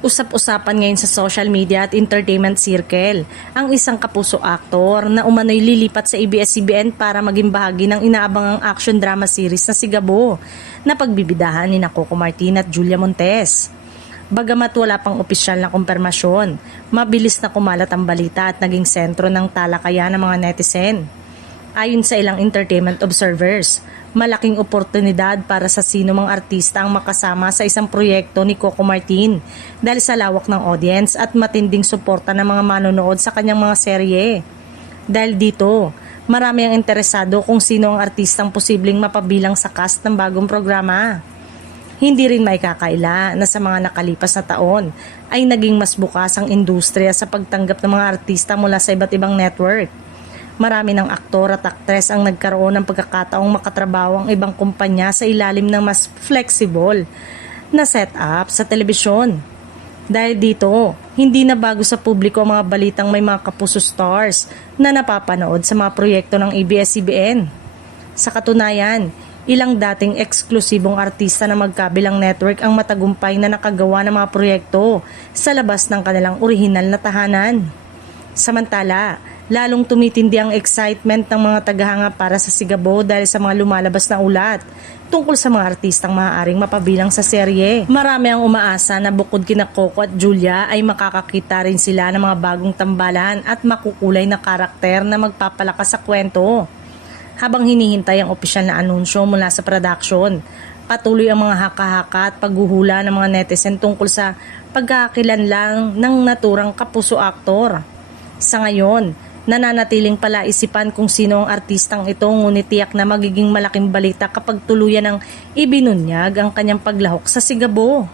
Usap-usapan ngayon sa social media at entertainment circle ang isang kapuso aktor na umano'y lilipat sa ABS-CBN para maging bahagi ng inaabangang action drama series na Sigabo na pagbibidahan ni Coco Martin at Julia Montes. Bagamat wala pang opisyal na kumpirmasyon, mabilis na kumalat ang balita at naging sentro ng talakayan ng mga netizen. Ayon sa ilang entertainment observers, malaking oportunidad para sa sino mang artista ang makasama sa isang proyekto ni Coco Martin dahil sa lawak ng audience at matinding suporta ng mga manonood sa kanyang mga serye. Dahil dito, marami ang interesado kung sino ang artistang posibleng mapabilang sa cast ng bagong programa. Hindi rin maikakaila na sa mga nakalipas na taon ay naging mas bukas ang industriya sa pagtanggap ng mga artista mula sa iba't ibang network. Marami ng aktor at aktres ang nagkaroon ng pagkakataong makatrabaho ang ibang kumpanya sa ilalim ng mas flexible na setup sa telebisyon. Dahil dito, hindi na bago sa publiko ang mga balitang may mga kapuso stars na napapanood sa mga proyekto ng ABS-CBN. Sa katunayan, ilang dating eksklusibong artista na magkabilang network ang matagumpay na nakagawa ng mga proyekto sa labas ng kanilang orihinal na tahanan. Samantala, lalong tumitindi ang excitement ng mga tagahanga para sa Sigabo dahil sa mga lumalabas na ulat tungkol sa mga artistang maaaring mapabilang sa serye. Marami ang umaasa na bukod kina Coco at Julia ay makakakita rin sila ng mga bagong tambalan at makukulay na karakter na magpapalakas sa kwento. Habang hinihintay ang opisyal na anunsyo mula sa production, patuloy ang mga haka-haka at paghuhula ng mga netizen tungkol sa pagkakakilanlang ng naturang kapuso aktor. Sa ngayon, nananatiling palaisipan kung sino ang artistang ito, ngunit tiyak na magiging malaking balita kapag tuluyan ng ibinunyag ang kanyang paglahok sa Sigabo.